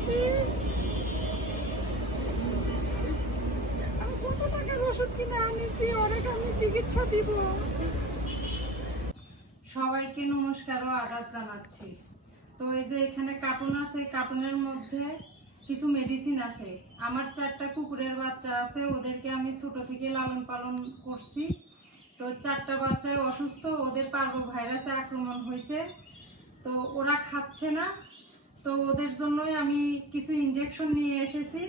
করেছি। আমি কত টাকার ওষুধ কিনে আনিছি, অনেক আমি চিকিৎসা দিব। সবাইকে নমস্কার ও আদাব জানাচ্ছি। তো এই যে এখানে কার্টুন আছে, কার্টুনের মধ্যে কিছু মেডিসিন আছে। আমার 4টা কুকুরের বাচ্চা আছে, ওদেরকে আমি ছোট থেকে লালন পালন করছি। তো 4টা বাচ্চাই অসুস্থ, ওদের পার্ভো ভাইরাসে আক্রমণ হয়েছে। তো ওরা খাচ্ছে না, তো ওদের জন্যই আমি কিছু ইনজেকশন নিয়ে এসেছি।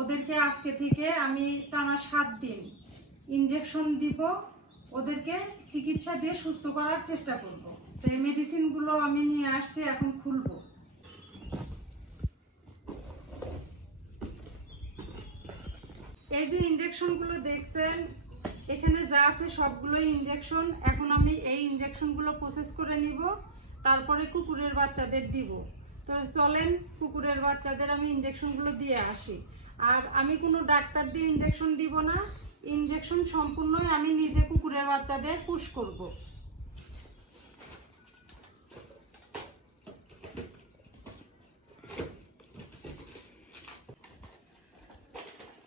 ওদেরকে আজকে থেকে আমি টানা 7 দিন ইনজেকশন দিব, ওদেরকে চিকিৎসা দিয়ে সুস্থ করার চেষ্টা করব। তো এই মেডিসিনগুলো আমি নিয়ে আসছি, এখন খুলবো। এই যে ইনজেকশনগুলো দেখছেন, এখানে যা আছে সবগুলোই ইনজেকশন। এখন আমি এই ইনজেকশনগুলো প্রসেস করে নিব, তারপরে কুকুরের বাচ্চাদের দিব। তো চলেন কুকুরের বাচ্চাদের আমি ইনজেকশনগুলো দিয়ে আসি। আর আমি কোনো ডাক্তার দিয়ে ইনজেকশন দিব না, ইনজেকশন সম্পূর্ণই আমি নিজে কুকুরের বাচ্চাদের পুশ করব।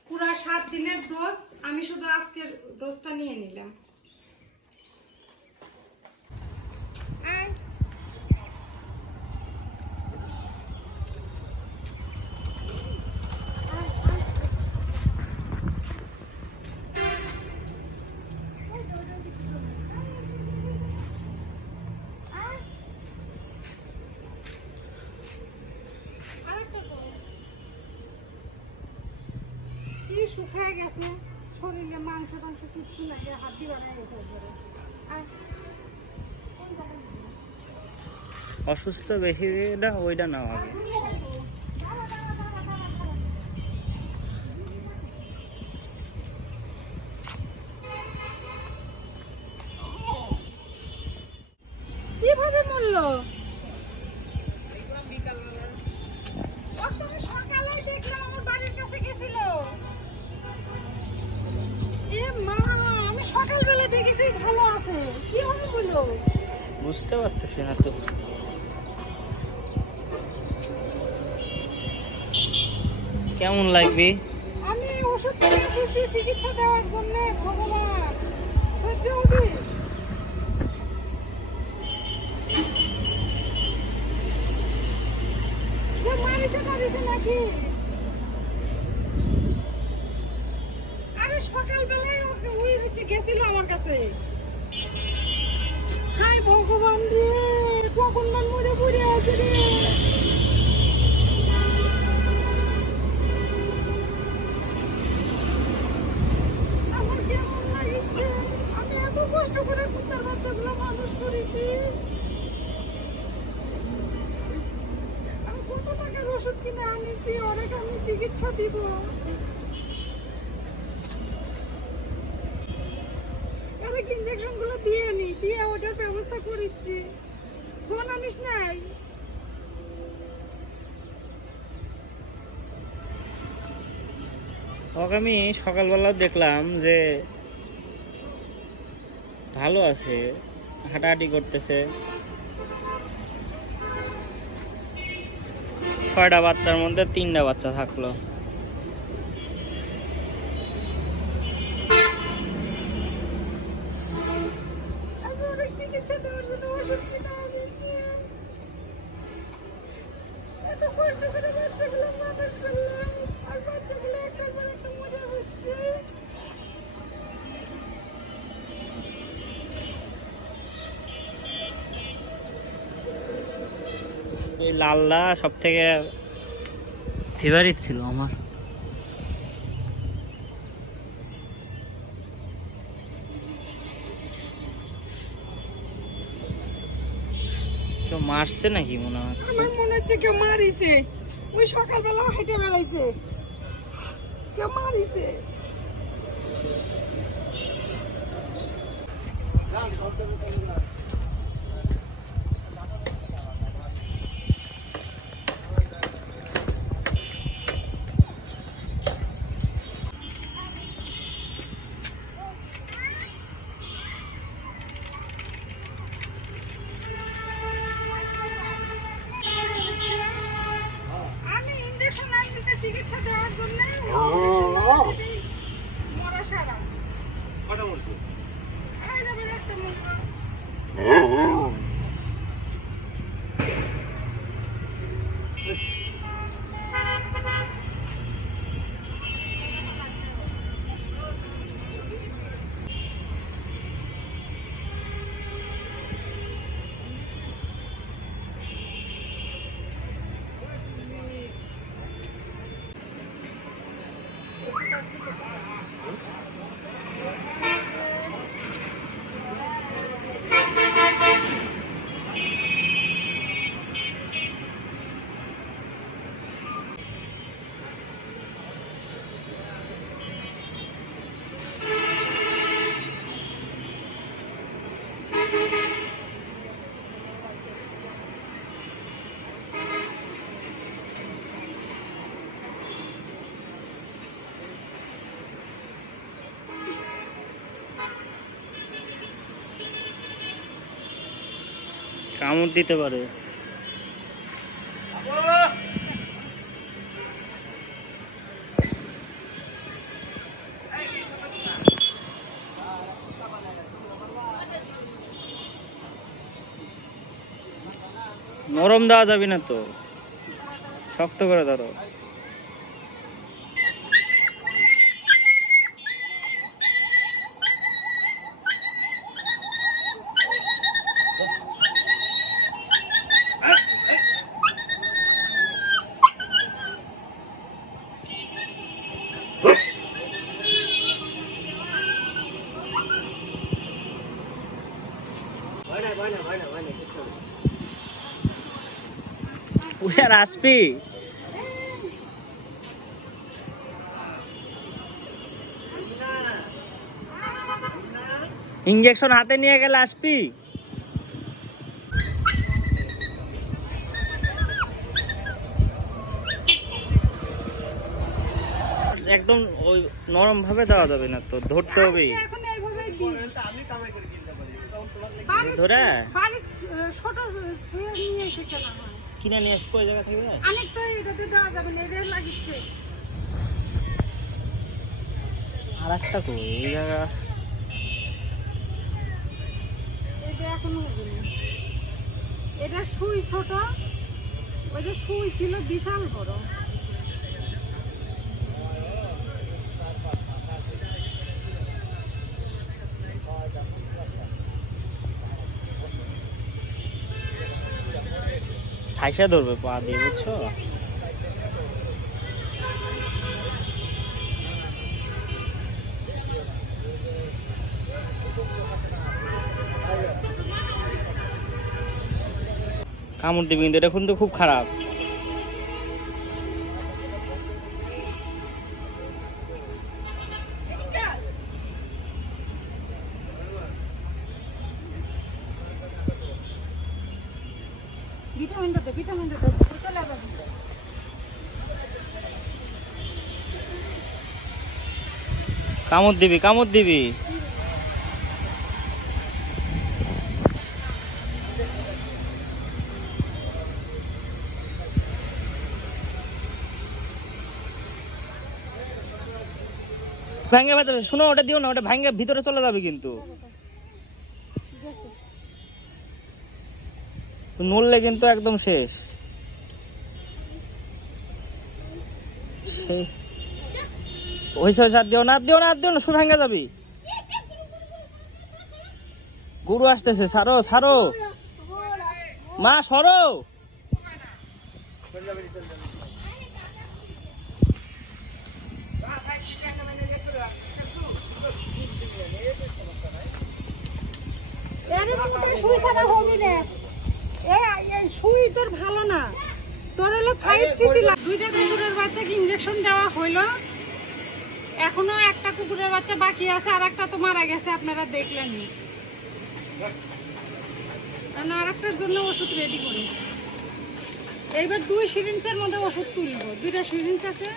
পুরা 7 দিনের ডোজ, আমি শুধু আজকের ডোজটা নিয়ে নিলাম। কি শুকায় গেছে শরীরে, মাংস টাংস কিচ্ছু লাগে, হাড্ডি বানায় গেছে একবারে। অসুস্থ বেশি না, ওইটা নাও আগে। কিভাবে মরলো? আমি সকালবেলা দেখেছি ভালো আছে, কিভাবে বললো বুঝতে পারতেছি না তো। কেমন লাগবে? আমি ওষুধ কিনে এসেছি চিকিৎসা দেওয়ার জন্য। ভগবান, সহ্য হবে? মারিছে নাকি? আরে সকালবেলায় ওই হচ্ছে গেছিল আমার কাছে। হাই ভগবান রে, কখন মান মরে পড়ে আছে রে। আমার কেমন লাগছে, আমি এত কষ্ট করে কুত্তার বাচ্চাগুলো মানুষ করেছি। আমি কত টাকার ওষুধ কিনে আনিছি, অনেক আমি চিকিৎসা দিব। ইনজেকশন গুলো দিয়ে নি, দিয়ে ওটার ব্যবস্থা করিচ্ছি। ফোন আনিস নাই? ওকে আমি সকালবেলা দেখলাম যে ভালো আছে, হাঁটাহাঁটি করতেছে। 6টা বাচ্চার মধ্যে 3টা বাচ্চা থাকলো। চিকিৎসা দেওয়ার জন্য ওষুধ কিনে আনিছি, এত কষ্ট করে বাচ্চাগুলো মানুষ করলাম, আর বাচ্চাগুলো একটার পর একটা মরে যাচ্ছে। এই লালদা সব থেকে ফেভারিট ছিল আমার। কেউ মারছে নাকি মনে হচ্ছে? আমার মনে হচ্ছে কেউ মারিছে, ওই সকালবেলা হেঁটে বেড়াইছে, কেউ মারিছে। চিকিৎসা দেওয়ার জন্য মরা সারা কটা মরছে? এই যাবেন একটা মরলো। কামড় দিতে পারে। নরম দেওয়া যাবে না তো, শক্ত করে ধরো। ওই আর আসবি? ইঞ্জেকশন হাতে নিয়ে গেলে আসবি? একদম ওই নরম ভাবে দেওয়া যাবে না তো, ধরতে হবে। এখন এইভাবেই দিই। আমি কামাই করে কিনতে পারি। ধরে বাড়ির ছোট শুয়ে নিয়ে এসে খেলা হয়। কিনে নিয়ে আসবো ওই জায়গা থেকে। অনেক তো এটাতে দেওয়া যাবে না, এটা লাগিচ্ছে। আর একটা কই এই জায়গা? এটা এখনো হবে না। এটা সুই ছোট, ওইটা সুই ছিল বিশাল বড়। ঠাইসা ধরবে পা দিয়ে, বুঝছো? কামড় দিবি কিন্তু, এটা কিন্তু খুব খারাপ। ভিটামিনটা দে, ভিটামিনটা দে, চলে যাবে। কামড় দিবি, কামড় দিবি। ভাঙ্গে ভেতরে শোনো, ওটা দিও না, ওটা ভাঙ্গে ভিতরে চলে যাবে কিন্তু। নড়লে কিন্তু একদম শেষ। হয়েছে হয়েছে, আর দিও না, আর দিও না, আর দিও না, শুধু ভাঙ্গা যাবি। গরু আসতেছে, সারো সারো, মা সরো। সুই তোর ভালো না, তোর হলো 5 সিসি। দুইটা কুকুরের বাচ্চাকে ইনজেকশন দেওয়া হইলো, এখনো একটা কুকুরের বাচ্চা বাকি আছে, আর একটা তো মারা গেছে, আপনারা দেখলেনই। আর একটার জন্য ওষুধ রেডি করি। এইবার 2 সিরিঞ্জের মধ্যে ওষুধ তুলবো, 2টা সিরিঞ্জ আছে।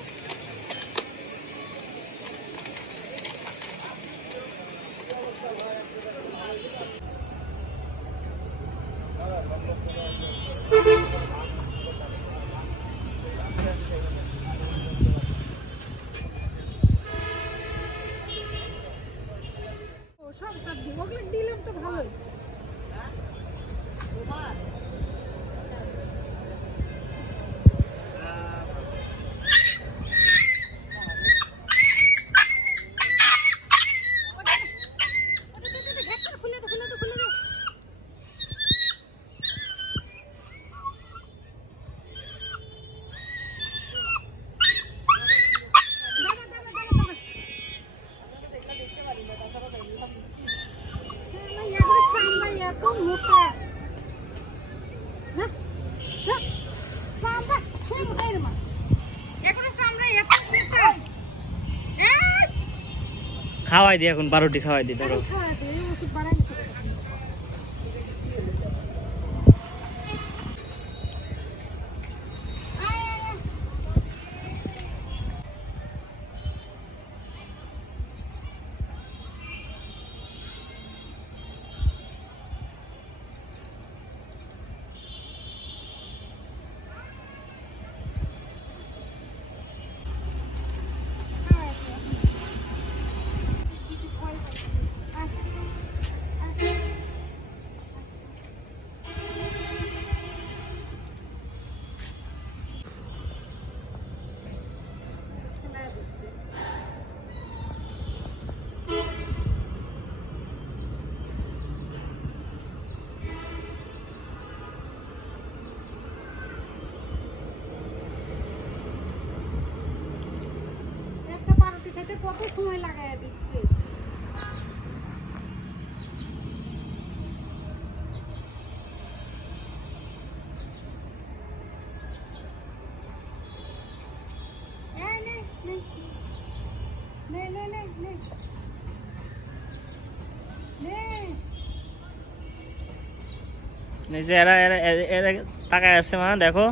খাওয়াই দিই, এখন পাউরুটি খাওয়াই দিই ধরো। খাওয়া দিয়ে ওষুধ বাড়াই দিছে। একটা পাউরুটি খেতে কত সময় লাগাইয়া দিচ্ছে। এই নে, নে, নে, নে, নে, নে। নে। এই যে এরা এরা এরা- এরা তাকায় আছে মা, দেখো।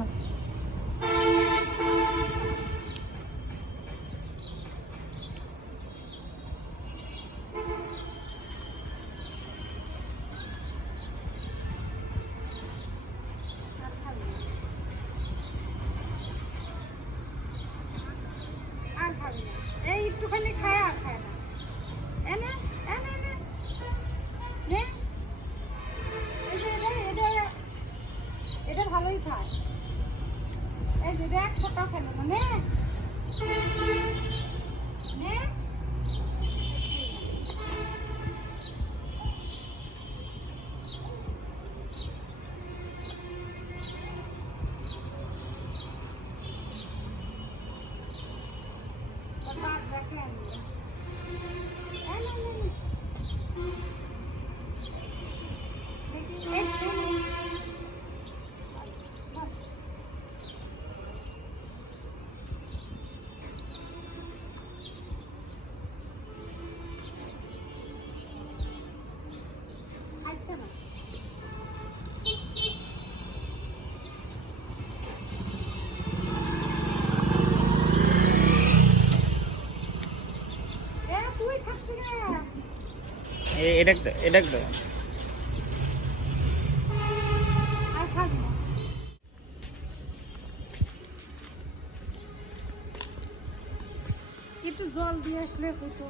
আর খাবি না। আর খাবি না। এই একটুখানি খায় আর খায় না। এনে, এনে, এনে। নে। এটা ভালোই খায়। এই যে দেখ ছোটটাও খেলো না। নে। নে। ওর বাপ যাকে আনবে। এই নে, নে, নে। দেখি, এই তো নে। বাস। আচ্ছা না। এ তুই খাচ্ছি না। এটা এটা তো আর খাবি না। একটু জল দিয়ে আসলে হতো।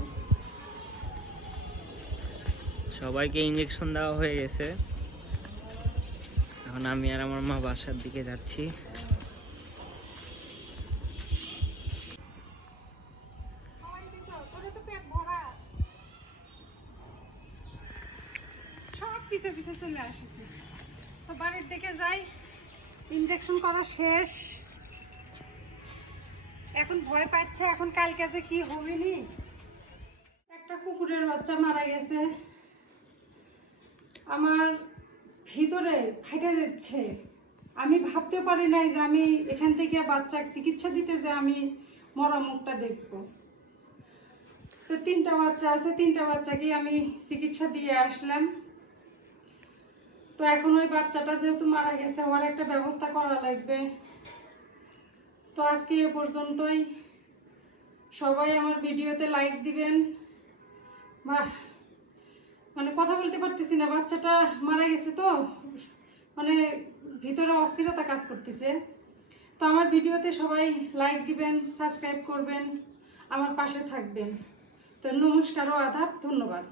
সবাইকে ইঞ্জেকশন দেওয়া হয়ে গেছে, এখন আমি আর আমার মা বাসার দিকে যাচ্ছি। তোরে তো পেট ভরা। সব পিছে পিছে চলে আসিছে। তো বাড়ির দিকে যাই, ইনজেকশন করা শেষ। এখন ভয় পাচ্ছে, এখন কালকে যে কি হবে নি। একটা কুকুরের বাচ্চা মারা গেছে, আমার ভিতরে ফাইটা যাচ্ছে। আমি ভাবতে পারি নাই যে আমি এখান থেকে বাচ্চাকে চিকিৎসা দিতে যে আমি মরা মুখটা দেখবো। তো 3টা বাচ্চা আছে, 3টা বাচ্চাকে আমি চিকিৎসা দিয়ে আসলাম। তো এখন ওই বাচ্চাটা যেহেতু মারা গেছে, ওর একটা ব্যবস্থা করা লাগবে। তো আজকে এ পর্যন্তই। সবাই আমার ভিডিওতে লাইক দিবেন। বাহ, মানে কথা বলতে পারতেছি না, বাচ্চাটা মারা গেছে তো মানে ভিতরে অস্থিরতা কাজ করতেছে। তো আমার ভিডিওতে সবাই লাইক দিবেন, সাবস্ক্রাইব করবেন, আমার পাশে থাকবেন। তো নমস্কার ও আদাব, ধন্যবাদ।